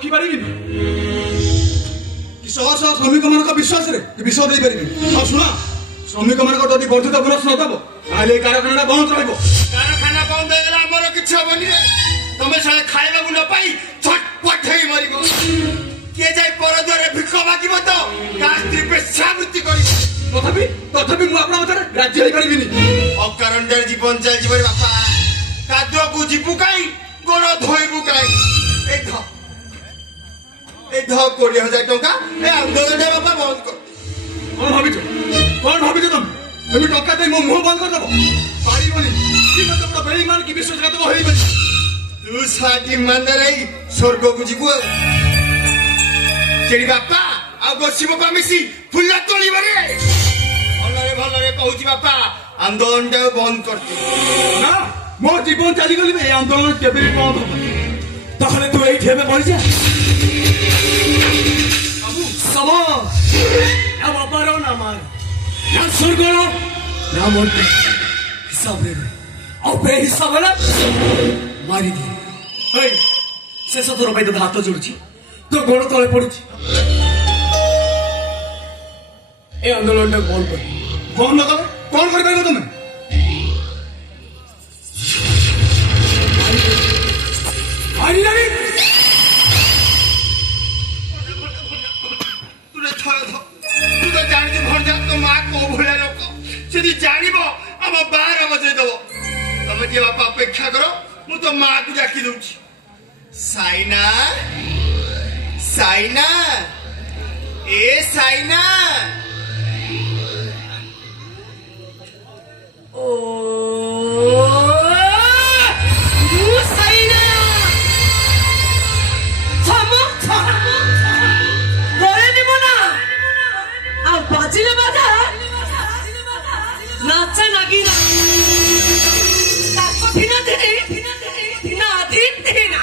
रखी पारि शह शह श्रमिक मान विश्वास विष दे पारि और शुण श्रमिक मान वर्धित बोनस नदब ताले कारखाना बंद कारखाना बंद होगा किसी हेनी तुम सारे खाइबा न पाई छटपट मरब किए जाए पर द्वारे भिक्ष माग तो स्त्री पेशावृत्ति कर तथापि तथापि मुझे राज्य हो पारि अकारण जीवन चलती बापा कादुआ को जीवु कहीं गोड़ धोबू कहीं 20,000 टंका आंदोलन बापा बंद कर कौन भाई तुम तुम टंका दे मो मुह बंद करदेव पारिबनी कि मतलब बेईमान कि विश्वासघातक हो तू साथी ईमानदार स्वर्ग को जीवु तेरी बापा आ गोसी बापा मिसी फुला तोली भरे भलरे कहूची बापा आंदोलन बंद कर ना मो जीवन चली गली ए आंदोलन केबे बंद हो ताहले तू एठी हेबे मरि जा बाबू समा या बापारो ना मार या स्वर्गरो ना मोटे हिसाब रे और बे हिसाब वाला मारी दे हे शेष तोर पे तो हाथ जोड़ची तो गोड़ तले पड़ुची ए आंदोलन बंद कर कौन कर पाएगा तुम्हें तू जानी भंडा तो माँ को भाया लोक से जान आम बाहर बजेदब तुम जे बापा अपेक्षा कर मु तो माँ को डाकी दूची साइना साइना ए साइना ओ साइना थमो करे निबो ना आ बाजिले बाजा नाचा नागिना ताको फिना दे फिना आधीन देना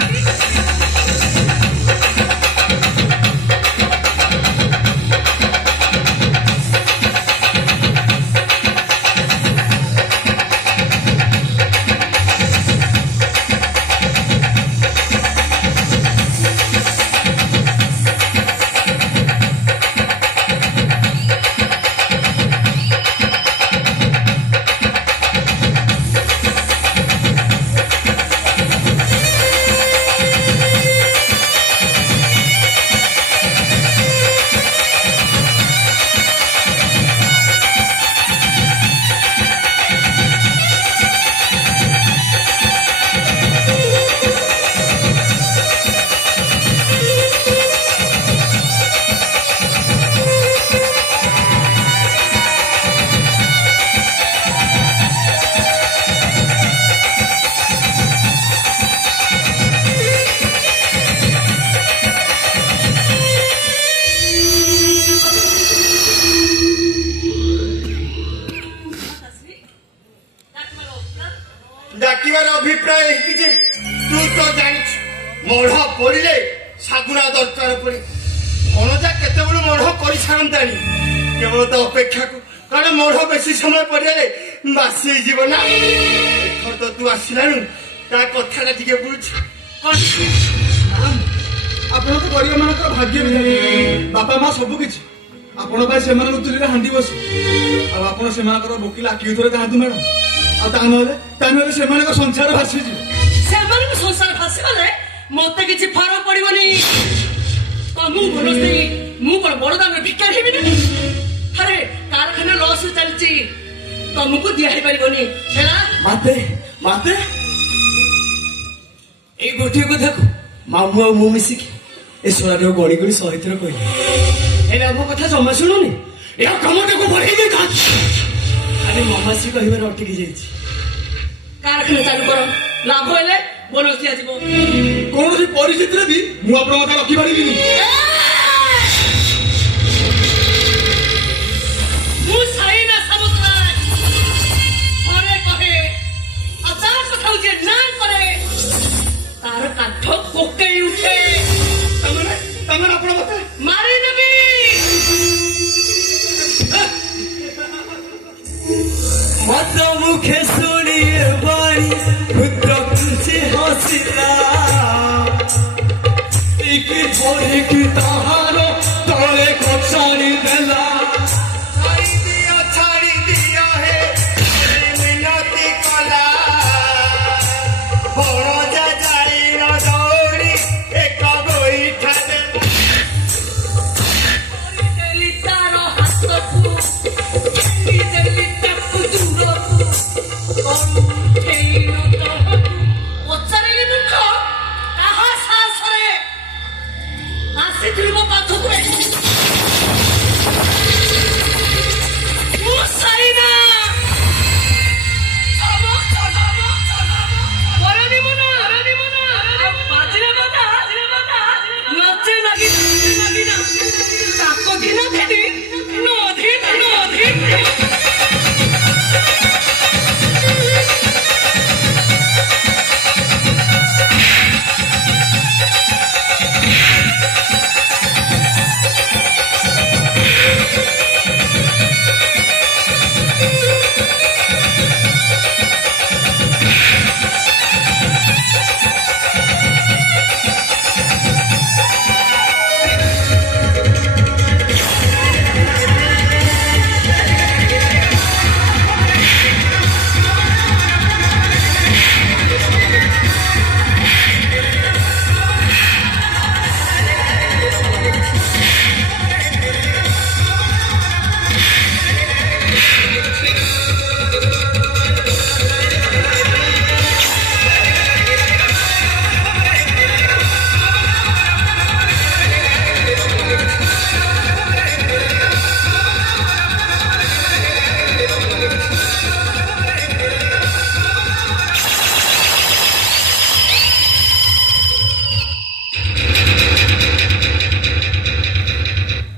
डाकिबार अभिप्राय जे तू तो जानी मढ़ पड़े सागुना दरकार पड़े भणजा केत मढ़ कर सारंतानी केवल तो अपेक्षा को कारण मढ़ बेसी समय पड़े बासी जीवना एथर तो तू आसलानु ता कथा टी बुझ ଆପଣ ତ ଗରିବ ମାନଙ୍କର ଭାଗ୍ୟ ବିଧାତା ବାପା ମା ସବୁ କିଛି ଆପଣ ପାଇଁ ସେମାନଙ୍କ ତୁଲିରେ ହାଣ୍ଡି ବସୁ ଆଉ ଆପଣ ସେମାନଙ୍କର ବୋକିଲ ଆଖି ଭିତରେ ଯାଆନ୍ତୁ ମ୍ୟାଡମ ଆଉ ତା ନହେଲେ ସେମାନଙ୍କ ସଂସାର ଭାସିଯିବ ସେମାନଙ୍କ ସଂସାର ଭାସିଗଲେ ମତେ କିଛି ଫରକ ପଡିବନି ମୁଁ ବୋନସ ଦେଇ ମୁଁ କଣ ବଡ ଦାମରେ ଭିକାରୀ ହେବିନି ଆରେ କାରଖାନା ଲସ୍ ଚାଲିଛି ତମକୁ ଦିଆ ହେଇପାରିବନି ହେଲା ମାତେ ଏଇ ଗୋଟିଏ କଥାକୁ ମାମୁଁ ଆଉ ମୁଁ ମିଶିକି ଏ ଶଳାଟାକୁ ଗଣି ଗଣି 100 ଥର କହିଲି ହେଲେ ଆମ କଥା ଜମା ଶୁଣୁନି ଏହା କାମଟାକୁ ବଢେଇ ଦେ ଆରେ ମାମାଶ୍ରୀ କହିବାରେ ଅଟକି ଯାଇଛି କାରଖାନା ଚାଲୁ କର ଲାଭ ହେଲେ ବୋନସ ଦିଆଯିବ କୌଣସି ପରିସ୍ଥିତିରେ ବି ମୁଁ ଆପଣଙ୍କ କଥା ରଖିପାରିବିନି ମୁଁ ସାଇନା ସାମନ୍ତରାୟ ଘରେ କହେ ଆଉ ଯାହା କଥା ହଉଛି ନା କରେ ତାର କାଠ ପକେଇ ଉଠେ ତମେ ଆପଣ ମତେ ମାରି ନେବି मत मुखे सुनिए बारी पुत्र कुछ हौसला एक ଧରିକି ତାହାର ତଳେ କଚାଡ଼ି ଦେଲା। ଛାଡ଼ି ଦିଅ ହେ ମିନତି କଲା ବଣଜା ଯାଇ ନ ଦୌଡ଼ି ଏକ ଗୋଇଠା ଦେଲି ତାର ହାତକୁ ଦେଲି ତାକୁ ଦୂରକୁ ପଚାରିଲି ମୂର୍ଖ କାହା ସାହସରେ ଆସିଥିଲି ମୋ ପାଖକୁ ମୁଁ ସାଇନା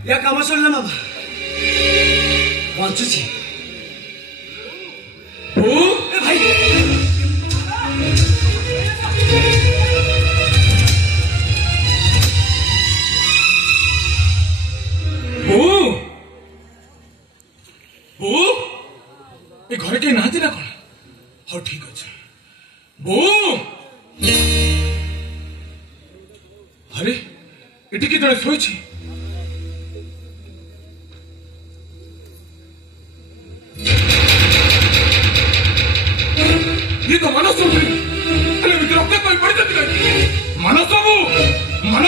या काम सोडलं मामा वाचूची भाई ए घरे के नाती ना कौन हाँ ठीक अच्छे बो अरे एटी कि जड़े शोची ये तो मानस बाबू अरे रक्त कोई पड़ जाती है मानस बाबू कौन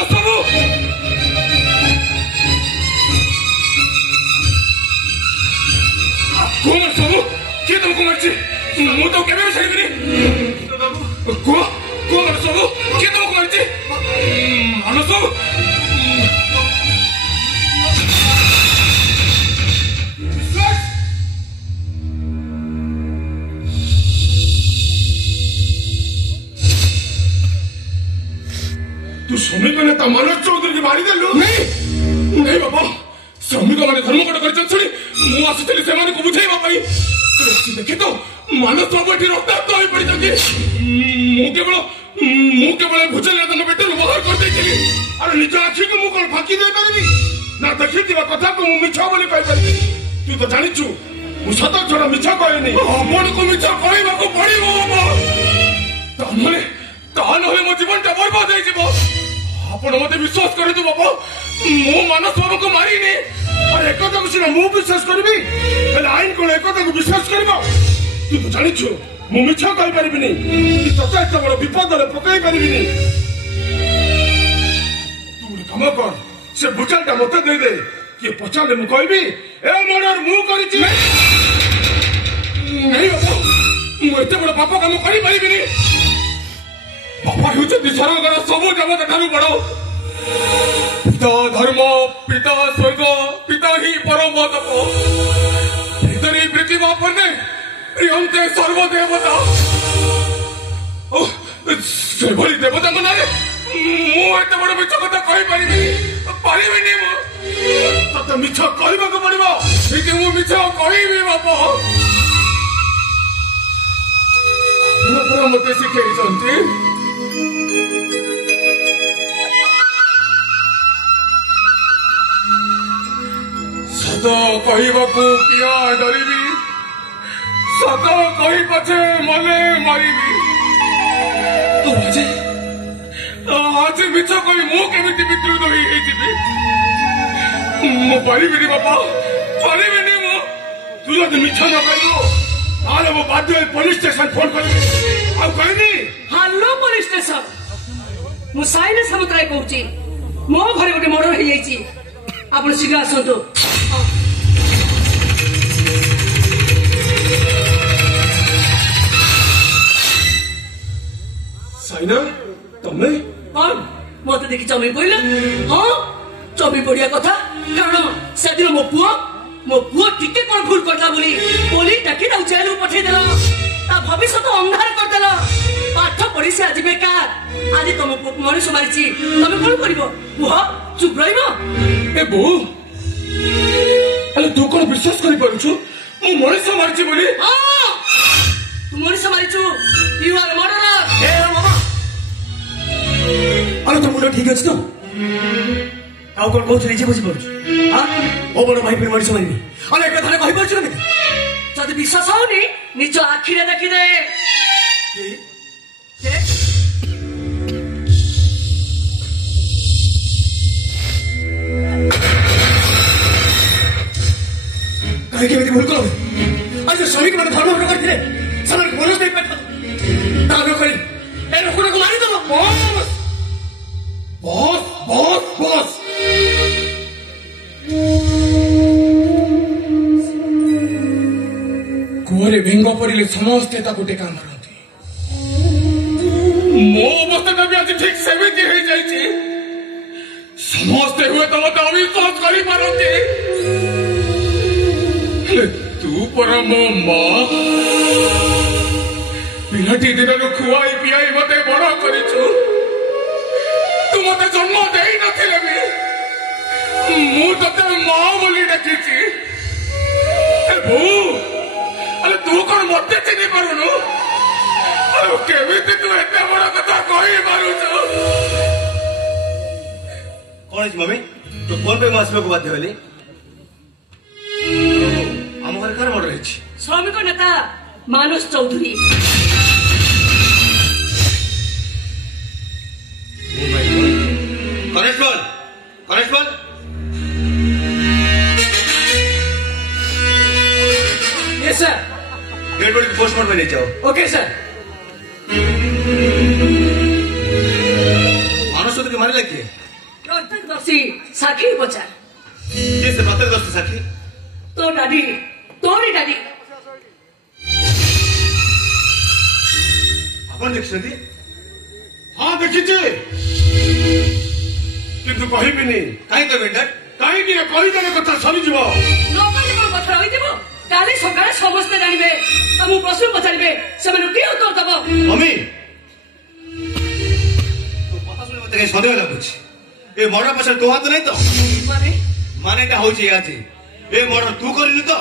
बाबू किए तुमको मारची मु तो केबे भी छाड़ीबिनी कौन मानस बाबू किए तुमको मारची मानस बाबू तू श्रमिक नेता मनोज चौधरी की मारी देलु नहीं बाबा श्रमिक मैंने धर्मघट कर मु आसुली से बुझेवा देखे तो मानस बाबू एटी रक्ताक्त हो पड़ी मु केवल भुजल पेटर बाहर कर अरे निज आखि को मुझे फाँकी दे पारि ना देखी कथा को मुझ मिछ बोली कहीपरि तू तो जाचु मु सत छड़ा मिछ कहनी अपन को मिछ कहवाक पड़ो बाबा ताहले मो जीवन टा बर्बाद हो आपण मत विश्वास कर तू बाबा मु मानस बाबू को मारिनी अरे एक को सीना मु विश्वास करी आईन को एक को विश्वास कर तू तो जाचु मु मिछ कहीपरि तोते एत बड़ विपद पकई पारि तू गोटे कम कर से भूचाल टा मत दे दे किए पचारे मु कहबी ए मर्डर मु करिछि नहीं बाबा मु एत बड़ पाप काम करि पारिबिनी बाबा होती सरगर सब देवता ठार बड़ पिता धर्म पिता स्वर्ग पिता ही परम तप भीतरी पृथ्वी पन्ने प्रियंते सर्वदेवता से भली देवता ना मुझे बड़ मिछ कथा कहीपरि तते मिछ कहवाक पड़ो ये मु मिछ कहबी बापा मत शिखई सत कहवाकू किया डरबी सत कही पछे मने मारिबी आज आज मिछ कही मु केमिति विद्रुत हो पारिबिनी बापा पारिबिनी मु तू जब मिछ न कहलु ताले मो बाध्य पुलिस स्टेशन फोन करबी आ कहनी हेलो पुलिस स्टेशन मु साइने समुद्राय कहूची मो घरे गोटे मर्डर हो जाइची आपण शीघ्र आसंतु साइना तमे कौन मत देखी चमी पड़े हाँ चमी पड़िया कथा कारण से दिन मो पुओ टिके कौन भूल करता बोली बोली डाकी जेल को पठे देल भविष्य अंधार करदेल पाठ पढ़ी से आज बेकार आज तुम मनीष मारी तुम कौन कर पुह चुप रही बो तू कौन विश्वास कर मनीष मारी बोली तू मनीष मारीचु यू आर मर्डरर अरे तो मुंड ठीक अच्छे तो ଆଉ କଣ କହୁଛୁ ନିଜେ ବୁଝିପାରୁଛୁ ଓ ବଡ ଭାଇ ପାଇଁ ମଣିଷ ମାରିବି ଅନେକ କଥାରେ କହିପାରୁଛୁ ନା ଯଦି ବିଶ୍ୱାସ ହଉନି ନିଜ ଆଖିରେ ଦେଖିଦେ କାହିଁକି ଏମିତି ଭୁଲ କଲ ଆଉ ଯୋଉ ଶ୍ରମିକ ମାନେ ଧର୍ମ ଭ୍ରଟ କରିଥିଲେ ସେମାନଙ୍କୁ ବୋନସ ଦେଇ ପାରିଥାନ୍ତ ତା ନ କରି ଏ ଲୋକଟାକୁ ମାରିଦେଲ बॉस बॉस बॉस कुआरे भेंग पड़े समस्ते टेका मारती मो अवस्था भी आज ठीक सेमती हो जाए समस्ते हुए तो मत अविश्वास कर पारती तू पर मो माँ पिलाटी दिन खुआई पियाई मत बड़ करू तू मत जन्म दे नथिले मु तते मां बोली डाकी अरे तू कौन मत चिन्ह पारुनु केमिति तू एते बड़ कथा कहि पारुछु कौन मम्मी तो कौन पे आसवा को बाध्य होली आम घर कार मर्डर है श्रमिक नेता Manas Chaudhary constable constable yes sir dead body को पोस्टमार्टम में ले जाओ ओके सर मानस चौधरी मारे लगे प्रत्यक्षदर्शी साक्षी पचार किसे प्रत्यक्षदर्शी साक्षी तो डाडी तोरी डाडी अपन देखछथि हाँ देखी किंतु कहबिनी काई कहबे डर कहीं कहीदेले कथा सरीजिव नकली कोन कथा रहिदिबो काली सकाळे समस्त जानिबे तमु प्रश्न पचारिबे सेमे के उत्तर दबो मम्मी तो पता सुने मते सदैव लागुछि ए मर्डर पछे तो हाथ नहीं तो माने माने ता होछि याती ए मर्डर तू करिनु तो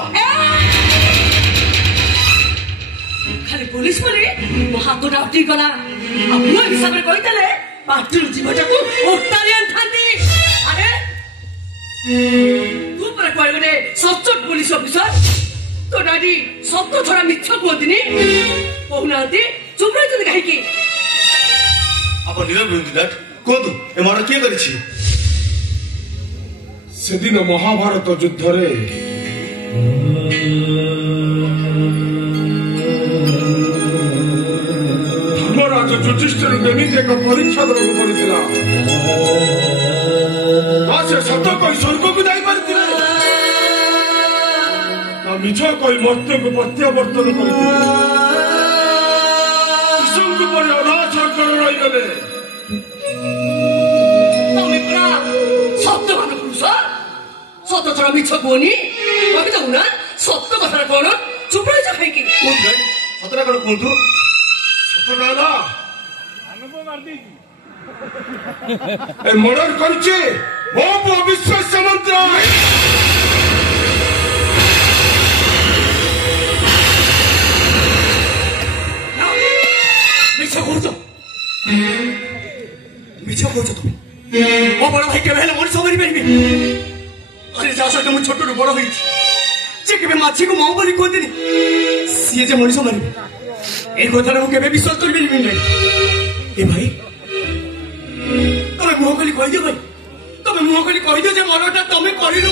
खाली पुलिस बोले मो हाथ डाउटी गला अपन हिसाब रे कहितले पार्टी जीवटाକୁ ओटालियन थांती अरे तू पर कोई गने सच्चोट पुलिस ऑफिसर तो डाडी सत्य छोड़ा मिछ कोदिनी कहनाती चुप रही तू काहे की अपन निरव बिंदु डट कोदु ए मर्डर के करिछि सेदिन महाभारत युद्ध रे धर्मराज युधिष्ठिर केमिति एक परीक्षा देବାକୁ ପଡିଥିଲା से सत कही स्वर्ग को जाई पारिथिले ता मिछ कही मर्त्य को प्रत्यावर्तन करथिले कृष्ण पर अनाचार कर रही गले तमे पुरा सत्य भानु पुरुष सत्य छोड़ा मिछ कोनी कभी तो ना सत्य कथा कोन चुप रही जा खाई की कोन गई सतरा कर कोंतु सतराला ए मर्डर करछे वो विश्वास मंत्र मिछ कहूच तुम मो बड़ भाई के मनीष मारी पारि अरे जा सहित मुझे छोटू बड़ हो के माछी को मो बोली कहती सी जे मनीष मारे ए कथा मुझे विश्वास कर भाई मुह खोली कहीदियो भाई तमें मुह खोली कहीदियो जे मरटा तमें करिनु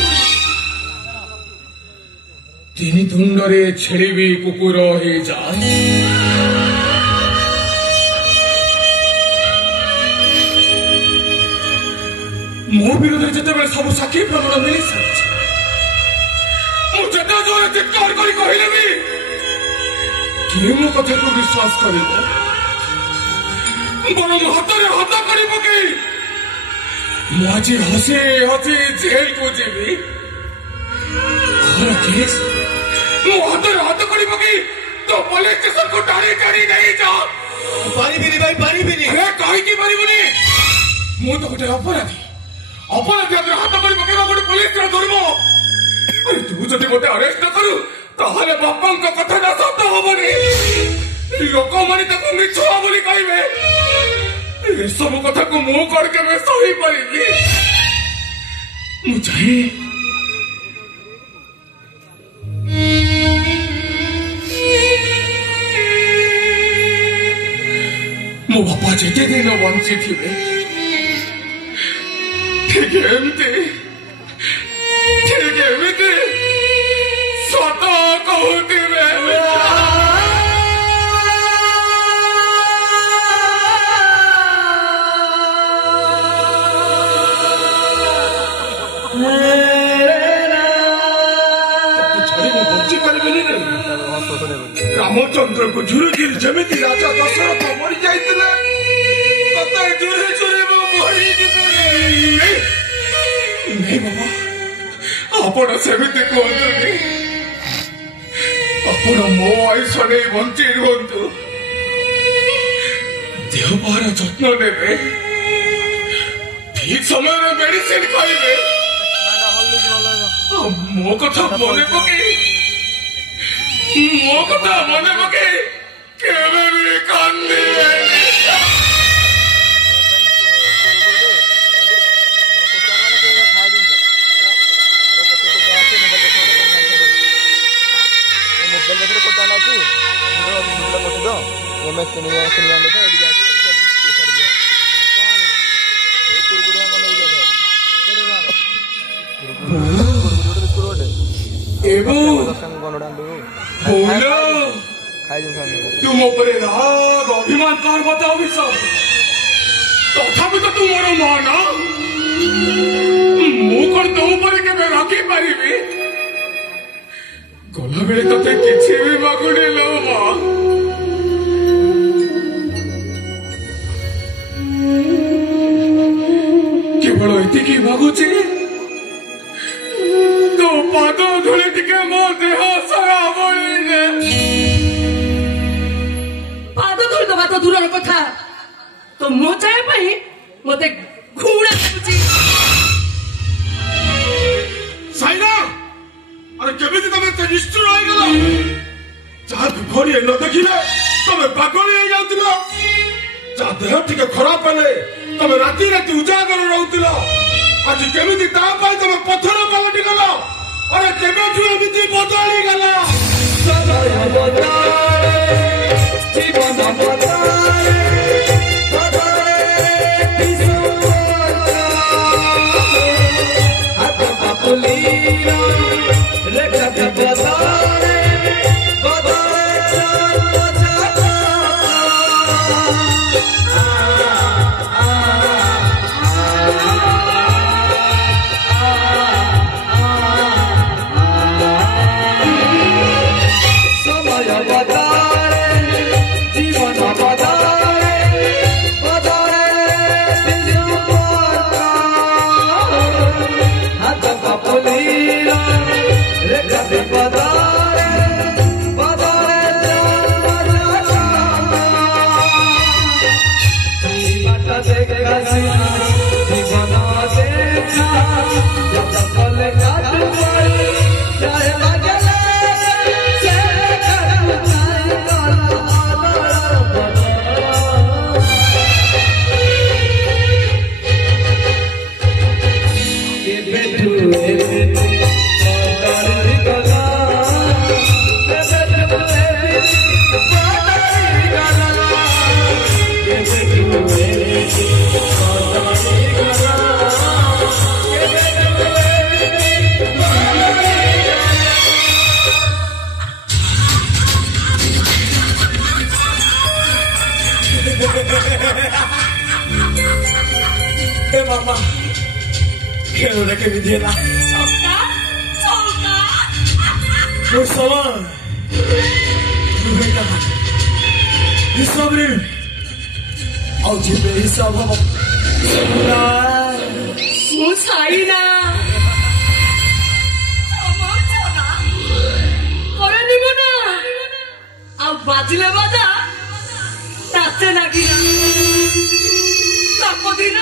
तीन तुंडरे छेड़ी भी कुकुर ही जाए मो विरोध जिते सब साक्षी प्रमाण मिल सारी मुझे जोर चित्कार कर कहले भी कि मो कथा को विश्वास कर बरम हाथ कर पकई मुझे हसी हसी जेल को जीवी मो हाथ कर पकई तो पुलिस स्टेशन को टाणी टाणी नहीं जा पारिबिनी भाई पारिबिनी अरे कहीं पारिबुनी मु तो गोटे अपराधी अपराधी हाथ कर पकेगा गोटे पुलिस धरब तू जब गोटे अरेस्ट न करू ताहले बापा कथा ना सत हबनी लोक मैंने मिछ बोली कहे सब कथा को मुंह करके मैं सही पारि मुझे मो बापा जेते दिन बंची थे ठीक एमती सत कहते बंची पारे रामचंद्र को झुरी झुरी जमी राजा दशरथ मरी जाते कत झुरी झुरी मरी नहीं बाबा आपण सेमती कहतुनि आपण मो आयुष नहीं बंची रुहतु देह पार जत्न ने ठीक समय मेडिसिन खाइबे मो कथा मन पकई केवे भी कांदी तुम राग अभिमान कह बताओ तथापि तो तुम मोर ना मुझे तो के रखी पारि गला बेले ते किसी भी मागुनी लो माँ केवल ये मागुची तो पाद धूली टे मो देह सारा बड़े पाद धूली दबा तो दूर कथा तो मो चाहे मत घूणा साइना अरे केमी तुम निष्ठुर हो जहाँ दुखरी न देखिले तुम पागल हो जाऊल जहाँ देह टे खराब हेले तुम राति राति उजागर रोल आज केमी तुम पत्थर पलटि गल अरे केमी बदली गला Thank you. मामा खेळोला केमिति ହେଲା ଚକା ଚକା ମୋ ସମାନ ଦୁହେଟା ହିସାବରେ ଆଉ ଯେବେ ହିସାବ ହବ ମୁଁ ସାଇନା କରେନି ନା ଆଉ ବାଜିଲେ ବାଜା ତାତେ ଲାଗିଲା ତାପ ଦିନ